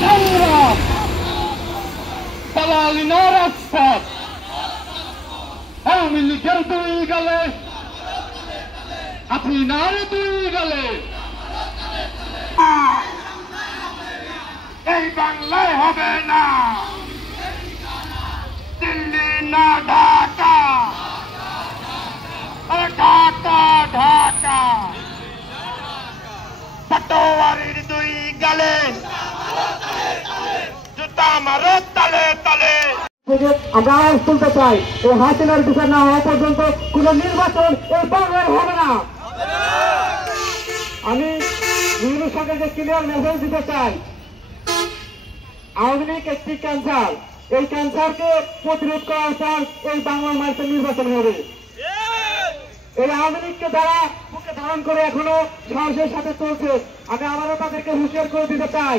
সংগ্রাম দালালি না রাজপথ আওয়ামী লীগের দুই গেলে আপনার দুই গেলে এই বাংলায় হবে না দিল্লি না ঢাকা ঢাকা ঢাকা পাটোয়ারির দুই গালে জুতা মারো তালে তালে আমরা আওয়াজ তুলতে চাই এই হাসিনার বিচার না হওয়া পর্যন্ত কোন নির্বাচন এই বাংলায় হবে না। আমি বিভিন্ন সরকারকে ক্লিয়ার মেসেজ দিতে চাই, আওয়ামী লীগ একটি ক্যান্সার, এই ক্যান্সারকে প্রতিরোধ করার পর এই বাংলার মাটিতে নির্বাচন হবে। এই আওয়ামী লীগকে দ্বারা বুকে ধারণ করে এখনো সাহসের সাথে চলছে। আমি আবারও তাদেরকে হুঁশিয়ার করে দিতে চাই,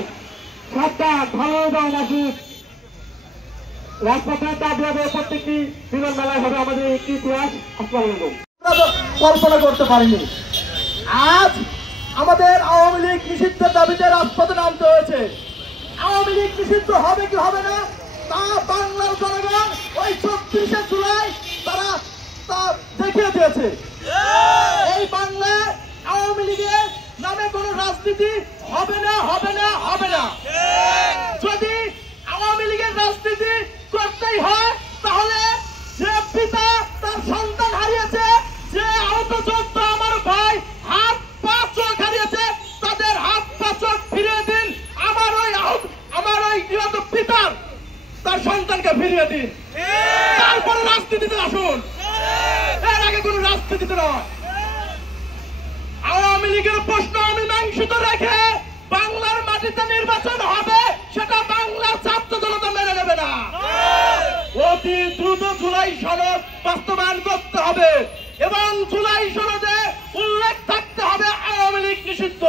সাবধান, ভালো দাও মাসুদ, রাজপথের দাবি হবে, প্রত্যেকটি বিমান মেলায় হবে আমাদের একটি ইতিহাস। কল্পনা করতে পারিনি আজ আমাদের আওয়ামী লীগ নিষিদ্ধের দাবিতে রাজপথে নামতে হয়েছে। আওয়ামী লীগ নিষিদ্ধ হবে কি হবে না তা বাংলার জনগণ ওই 34শে জুলাই তারা তা দেখিয়ে দিয়েছে। এই বাংলায় আওয়ামী লীগের নামে কোনো রাজনীতি হবে না, হবে না, হবে না। যদি আওয়ামী লীগের রাজনীতি করতেই হয় তাহলে যে পিতা তার সন্তান হারিয়েছে, যে আহত যোদ্ধা আমার ভাই হাত পা চোখ হারিয়েছে, তাদের হাত পা চোখ ফিরিয়ে দিন। আমার ওই নিহত পিতার তার সন্তানকে ফিরিয়ে দিন, তারপরে রাজনীতিতে আসুন। এর আগে কোন রাজনীতিতে নয়। আওয়ামী লীগের প্রশ্ন অমীমাংসিত রেখে বাংলার মাটিতে নির্বাচন হবে, সেটা বাংলার ছাত্র জনতা মেনে নেবে না। অতি দ্রুত জুলাই সনদ বাস্তবায়ন করতে হবে এবং জুলাই সনদে উল্লেখ থাকতে হবে আওয়ামী লীগ নিষিদ্ধ।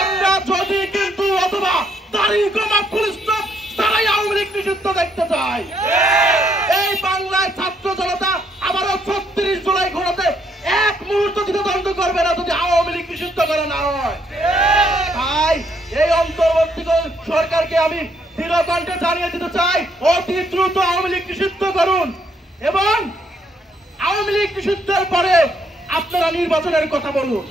আমরা যদি কিন্তু অথবা দাঁড়িয়ে কমা পুলিশ তারাই আওয়ামী লীগ নিষিদ্ধ দেখতে চাই। এই বাংলায় ছাত্র জনতা আবারও 36 জুলাই ঘোরাতে এক মুহূর্ত দ্বিধাদ্বন্দ্ব করবে না যদি আওয়ামী লীগ নিষিদ্ধ করা না হয়। তাই এই অন্তর্বর্তী সরকারকে আমি দৃঢ় কণ্ঠে জানিয়ে দিতে চাই, অতি দ্রুত আওয়ামী লীগ নিষিদ্ধ করুন এবং আওয়ামী লীগ নিষিদ্ধের পরে আপনারা নির্বাচনের কথা বলুন।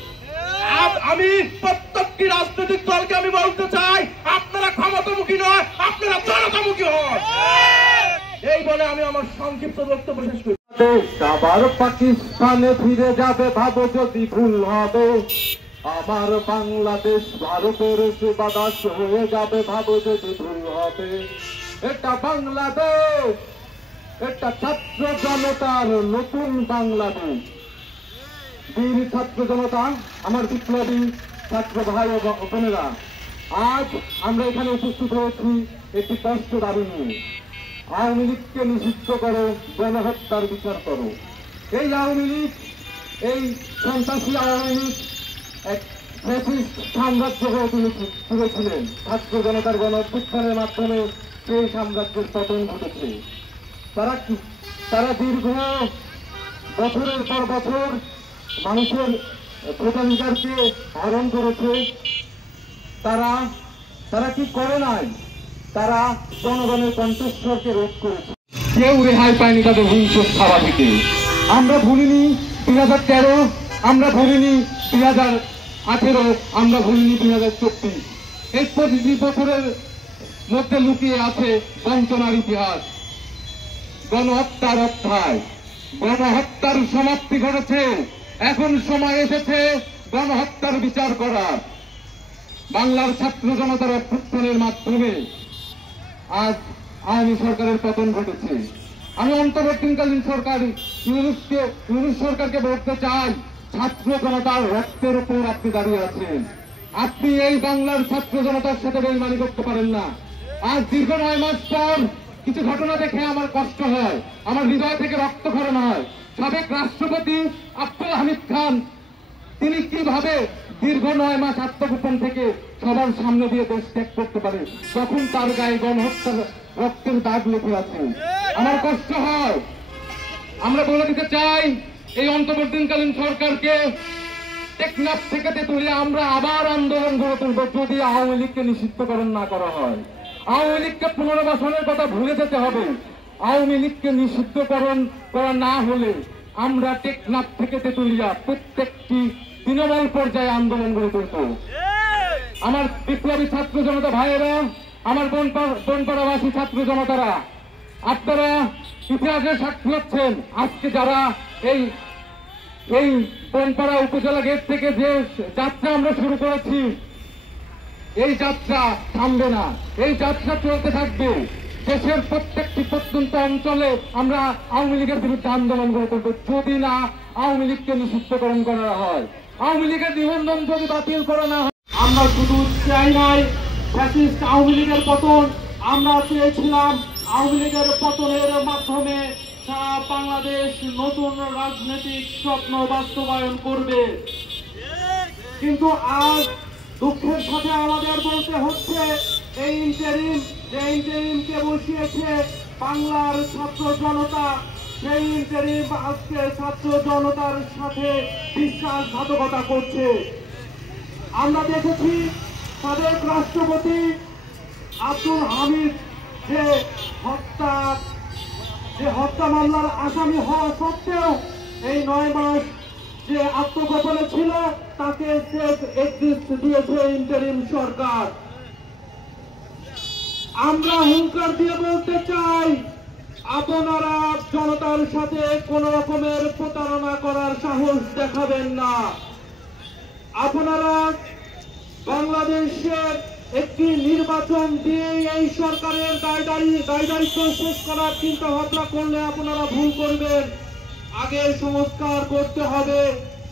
আমি প্রত্যেকটি রাজনৈতিক দলকে আমি বলতে চাই, আপনারা ক্ষমতামুখী নয়, আপনারা জনতামুখী হন। এই বলে আমি আমার সংক্ষিপ্ত বক্তব্য শেষ করি। আবার পাকিস্তানে ফিরে যাবে ভাবো যদি ভুল হবে, আমার বাংলাদেশ ভারতের সেবাদাস হয়ে যাবে ভাবো যদি ভুল হবে। এটা বাংলাদেশ, এটা ছাত্র জনতার নতুন বাংলাদেশ। বীর ছাত্র জনতা, আমার বিপ্লবী ছাত্র ভাই ও বোনেরা, আজ আমরা এখানে উপস্থিত হয়েছি একটি স্পষ্ট দাবি নিয়ে। আওয়ামী লীগকে নিষিদ্ধ করো, গণহত্যার বিচার করো। এই আওয়ামী লীগ, এই সন্ত্রাসী আওয়ামী লীগ এক ফ্যাসিস্ট সাম্রাজ্য হয়ে তুলেছিলেন। ছাত্র জনতার গণ অভ্যুত্থানের মাধ্যমে সেই সাম্রাজ্যের পতন ঘটেছে। তারা দীর্ঘ বছরের পর বছর মানুষের ভোটাধিকারকে হরণ করেছে। তারা কি করে নাই, তারা জনগণের কণ্ঠস্বরকে রোধ করেছে। কেউ রেহাই পায়নি তাদের হিংস্র খাওয়া থেকে। আমরা ভুলিনি 2013, আমরা ভুলিনি 2018, আমরা ভুলিনি 2024। এই 25 বছরের মধ্যে লুকিয়ে আছে বঞ্চনার ইতিহাস। গণহত্যার অধ্যায়, গণহত্যার সমাপ্তি ঘটেছে। এখন সময় এসেছে গণহত্যার বিচার করার। বাংলার ছাত্র জনতার অভ্যুত্থানের মাধ্যমে আজ আওয়ামী সরকারের পতন ঘটেছে। আমি অন্তর্বর্তীকালীন সরকার ইউনূস সরকারকে বলতে চাই, ছাত্র জনতার রক্তের উপর আপনি দাঁড়িয়ে আছেন। আপনি এই বাংলার ছাত্র জনতার সাথে বেইমানি করতে পারেন না। আজ দীর্ঘ 9 মাস পর কিছু ঘটনা দেখে আমার কষ্ট হয়, আমার হৃদয় থেকে রক্তক্ষরণ হয়। সাবেক রাষ্ট্রপতি আব্দুল হামিদ খান, তিনি কিভাবে দীর্ঘ 9 মাস আত্মগোপন থেকে সবার সামনে দিয়ে দেশ ত্যাগ করতে পারে, যখন তার গায়ে গণহত্যার রক্তের দাগ লেগে আছে। আমার কষ্ট হয়। আমরা বলে দিতে চাই এই অন্তর্বর্তীকালীন সরকারকে, টেকনাফ থেকে তেতুলিয়া আমরা আবার আন্দোলন গড়ে তুলব যদি আওয়ামী লীগকে নিষিদ্ধকরণ না করা হয়। আওয়ামী লীগকে পুনর্বাসনের কথা ভুলে যেতে হবে। আওয়ামী লীগকে নিষিদ্ধকরণ করা না হলে আমরা টেকনাফ থেকে তেতুলিয়া প্রত্যেকটি তৃণমূল পর্যায়ে আন্দোলন গড়ে তুলব। আমার বিপ্লবী ছাত্র জনতা ভাইয়েরা, আমার বনপাড়াবাসী ছাত্র জনতারা, আপনারা ইতিহাসের সাক্ষী হচ্ছেন। আজকে যারা এই বনপাড়া উপজেলা গেট থেকে যে যাত্রা আমরা শুরু করেছি, এই যাত্রা থামবে না, এই যাত্রা চলতে থাকবে। দেশের প্রত্যেকটি প্রত্যন্ত অঞ্চলে আমরা আওয়ামী লীগের বিরুদ্ধে আন্দোলন গড়ে তুলব যদি না আওয়ামী লীগকে নিষিদ্ধকরণ করা হয়, আওয়ামী লীগের নিবন্ধন যদি বাতিল করা না হয়। আমরা শুধু চাই নাই ফ্যাসিস্ট আওয়ামী লীগের পতন, আমরা চেয়েছিলাম আওয়ামী লীগের পতনের মাধ্যমে সারা বাংলাদেশ নতুন রাজনৈতিক স্বপ্ন বাস্তবায়ন করবে। কিন্তু আজ দুঃখের সাথে আমাদের বলতে হচ্ছে এই ইন্টারিমকে বসিয়েছে বাংলার ছাত্র জনতা, সেই ইন্টারিম আজকে ছাত্র জনতার সাথে বিশ্বাসঘাতকতা করছে। আমরা দেখেছি সাবেক রাষ্ট্রপতি আব্দুল হামিদ যে হত্যা মামলার আসামি হওয়া সত্ত্বেও এই 9 মাস যে আত্মগোপনে ছিল তাকে সেফ এক্সিস্ট দিয়েছে ইন্টারিম সরকার। আমরা হুঙ্কার দিয়ে বলতে চাই, আপনারা জনতার সাথে কোন রকমের প্রতারণা করার সাহস দেখাবেন না। আপনারা বাংলাদেশের একটি নির্বাচন দিয়ে এই সরকারের দায়িত্ব শেষ করার চিন্তা ভাবনা করলে আপনারা ভুল করবেন। আগে সংস্কার করতে হবে,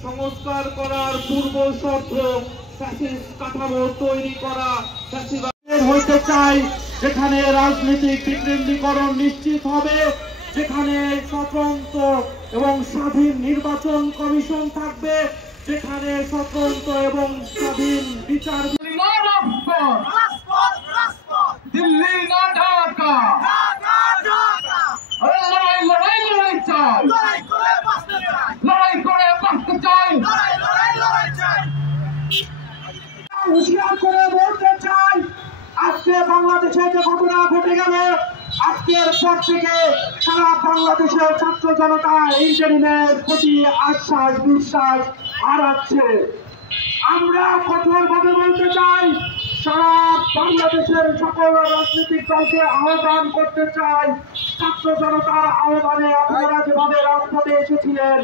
সংস্কার করার পূর্ব শর্ত ফ্যাসিস্ট কাঠামো তৈরি করা। ফ্যাসিবাদের হইতে চাই যেখানে রাজনৈতিক বিকেন্দ্রীকরণ নিশ্চিত হবে, যেখানে স্বতন্ত্র এবং স্বাধীন নির্বাচন কমিশন থাকবে, যেখানে স্বতন্ত্র এবং স্বাধীন বিচার। দিল্লি না ঢাকা, লড়াই চাই, লড়াই করে বাঁচতে চাই। হুঁশিয়ার করে বলতে চাই, আজকে বাংলাদেশে যে ঘটনা ঘটে গেল, আজকের পর থেকে সারা বাংলাদেশের ছাত্র জনতা ইন্টারিমের প্রতি আশ্বাস বিশ্বাস হারাচ্ছে। আমরা কঠোরভাবে বলতে চাই, সারা বাংলাদেশের সকল রাজনৈতিক দলকে আহ্বান করতে চাই, ছাত্র জনতার আহ্বানে আপনারা যেভাবে রাজপথে এসেছিলেন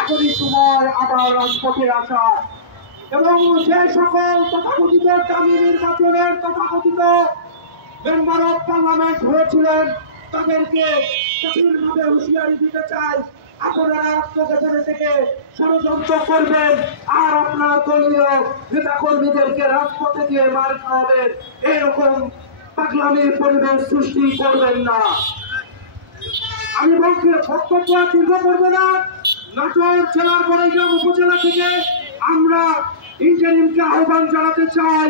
এখনই সময় আবার রাজপথে আসা। এবং যে সকল তথাকথিত দামি নির্বাচনের তথাকথিত মেম্বার অফ পার্লামেন্ট হয়েছিলেন তাদেরকে কঠিনভাবে হুঁশিয়ারি দিতে চাই, আপনারা আত্মগোপনে থেকে ষড়যন্ত্র করবেন আর আপনার দলীয় নেতা কর্মীদেরকে রাজপথে গিয়ে মার খাওয়াবেন, এরকম পাগলামির পরিবেশ সৃষ্টি করবেন না। আমি বলছি বক্তব্য দীর্ঘ করবো না। নাটোর জেলার বড়াইগ্রাম উপজেলা থেকে আমরা ইন্টারিমকে আহ্বান জানাতে চাই,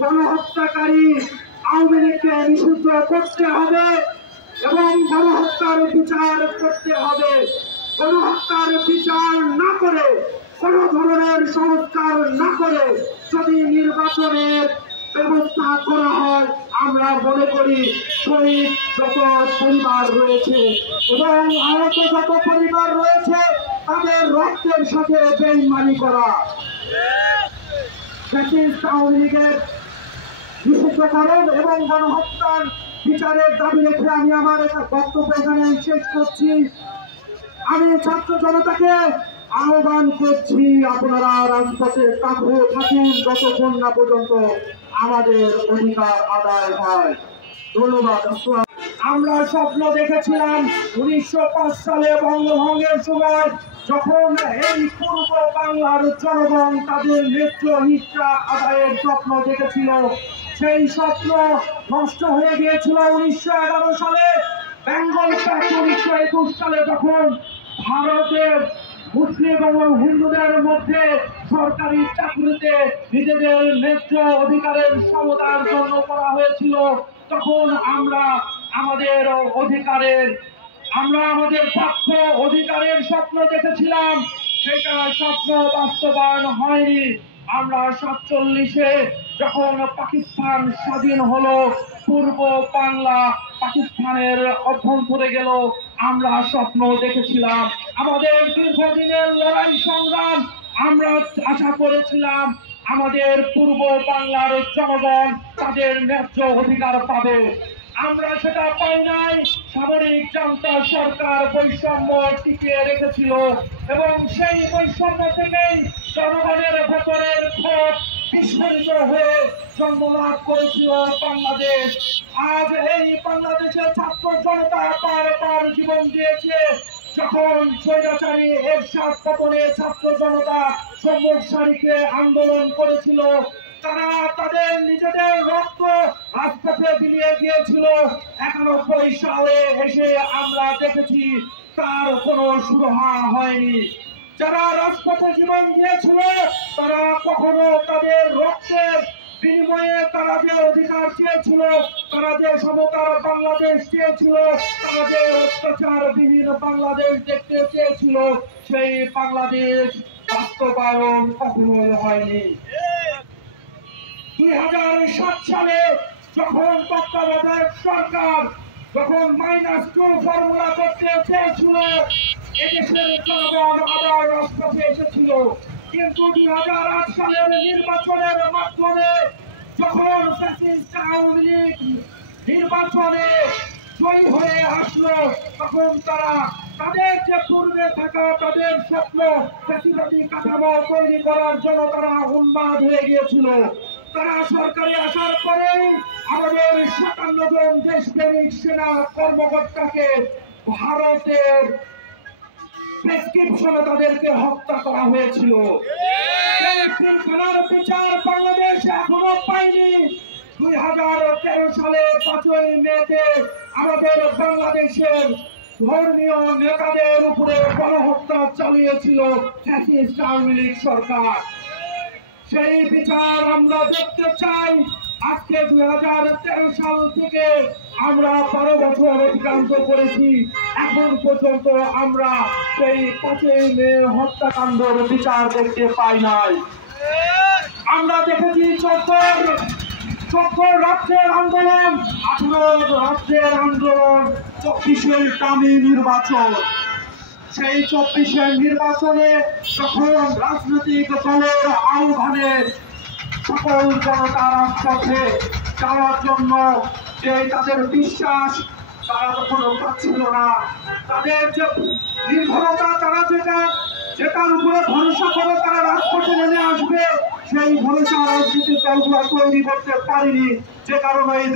গণহত্যাকারী আওয়ামী লীগকে নিষিদ্ধ করতে হবে এবং গণহত্যার বিচার করতে হবে। গণহত্যার বিচার না করে, কোন ধরনের সংস্কার না করে যদি নির্বাচনের ব্যবস্থা করা হয়, আমরা মনে করি শহীদ যত পরিবার রয়েছে এবং আহত যত পরিবার রয়েছে তাদের রক্তের সাথে বেইমানি করা। আওয়ামী লীগের নিষিদ্ধকরণ এবং গণহত্যার বিচারের দাবি রেখে আমি আমার একটা বক্তব্য এখানে শেষ করছি। আমি ছাত্র জনতাকে আহ্বান করছি, আপনারা রাজপথে থাকুন যতক্ষণ না পর্যন্ত আমাদের অধিকার আদায় হয়। ধন্যবাদ। আমরা স্বপ্ন দেখেছিলাম 1905 সালে বঙ্গভঙ্গের সময়, যখন এই পূর্ব বাংলার জনগণ তাদের ন্যায্য হিস্সা আদায়ের স্বপ্ন দেখেছিল, সেই স্বপ্ন নষ্ট হয়ে গিয়েছিল 1911 সালে। বেঙ্গল প্যাক্ট 1921 সালে যখন ভারতের মুসলিম এবং হিন্দুদের মধ্যে সরকারি চাকরিতে নিজেদের ন্যায্য অধিকারের সমতার জন্য করা হয়েছিল, তখন আমরা আমাদের প্রাপ্য অধিকারের স্বপ্ন দেখেছিলাম। সেটা স্বপ্ন বাস্তবায়ন হয়নি। আমরা 47-এ যখন পাকিস্তান স্বাধীন হলো, পূর্ব বাংলা পাকিস্তানের অভ্যন্তরে গেল, আমরা স্বপ্ন দেখেছিলাম। আমাদের দীর্ঘদিনের লড়াই সংগ্রাম, আমরা আশা করেছিলাম আমাদের পূর্ব বাংলার জনগণ তাদের ন্যায্য অধিকার পাবে। আমরা সেটা পাই নাই। সামরিক জান্তা সরকার বৈষম্য টিকিয়ে রেখেছিল এবং সেই বৈষম্য থেকেই জনগণের ভেতরের ক্ষোভ বিস্ফোরিত হয়ে জন্মলাভ করেছিল বাংলাদেশ। আজ এই বাংলাদেশের ছাত্র জনতা বারবার জীবন দিয়েছে। যখন স্বৈরাচারী এরশাদ পতনে ছাত্র জনতা সম্মুখ সারিকে আন্দোলন করেছিল, তারা তাদের নিজেদের রক্ত রাজপথে বিলিয়ে গিয়েছিল। 91 সালে এসে আমরা দেখেছি তার কোনো সুরাহা হয়নি। যারা রাজপথে জীবন দিয়েছিল তারা কখনো তাদের রক্তের বিনিময়ে তারা যে অধিকার চেয়েছিল, তারা যে সমতার বাংলাদেশ চেয়েছিল, তারা যে অত্যাচারবিহীন বাংলাদেশ দেখতে চেয়েছিল, সেই বাংলাদেশ বাস্তবায়ন কখনোই হয়নি। 2007 সালে যখন তত্ত্বাবধায়ক সরকার যখন -2 ফর্মুলা করতে চেয়েছিল, এদেশের জনগণ আবার রাজপথে এসেছিল। কিন্তু 2008 সালের নির্বাচনের মাধ্যমে যখন ফ্যাসিস্ট আওয়ামী লীগ নির্বাচনে জয়ী হয়ে আসলো, তখন তারা তাদের যে পূর্বে থাকা তাদের স্বপ্ন ফ্যাসিবাদী কাঠামো তৈরি করার জন্য তারা উন্মাদ হয়ে গিয়েছিল। তারা সরকারে আসার পরেই আমাদের 57 জন দেশপ্রেমিক সেনা কর্মকর্তাকে ভারতের প্রেসক্রিপশনে তাদেরকে হত্যা করা হয়েছিল। এই পিলখানার বিচার বাংলাদেশ এখনো পায়নি। 2013 সালে 5ই মেতে আমাদের বাংলাদেশের ধর্মীয় নেতাদের উপরে গণহত্যা চালিয়েছিল ফ্যাসিস্ট আওয়ামী লীগ সরকার। সেই বিচার আমরা দেখতে চাই। আজকে 2013 সাল থেকে আমরা 12 বছর অতিক্রান্ত করেছি, এখন পর্যন্ত আমরা সেই 5ই মে হত্যাকাণ্ডের বিচার দেখতে পাই নাই। আমরা দেখেছি 14 রাজ্যের আন্দোলন, 18 রাজ্যের আন্দোলন, 24-এর দামি নির্বাচন। সেই 24-এর নির্বাচনে যখন রাজনৈতিক দলের আহ্বানে সকল জনতা রাজপথে যাওয়ার জন্য যে তাদের বিশ্বাস তারা কখনো পাচ্ছিল না, তাদের যে নির্ভরতা, তারা যেটার উপরে ভরসা করে তারা রাজপথে নেমে আসবে, সেই ভরসা রাজনীতির দলগুলো তৈরি করতে পারেনি। যে কারণে এই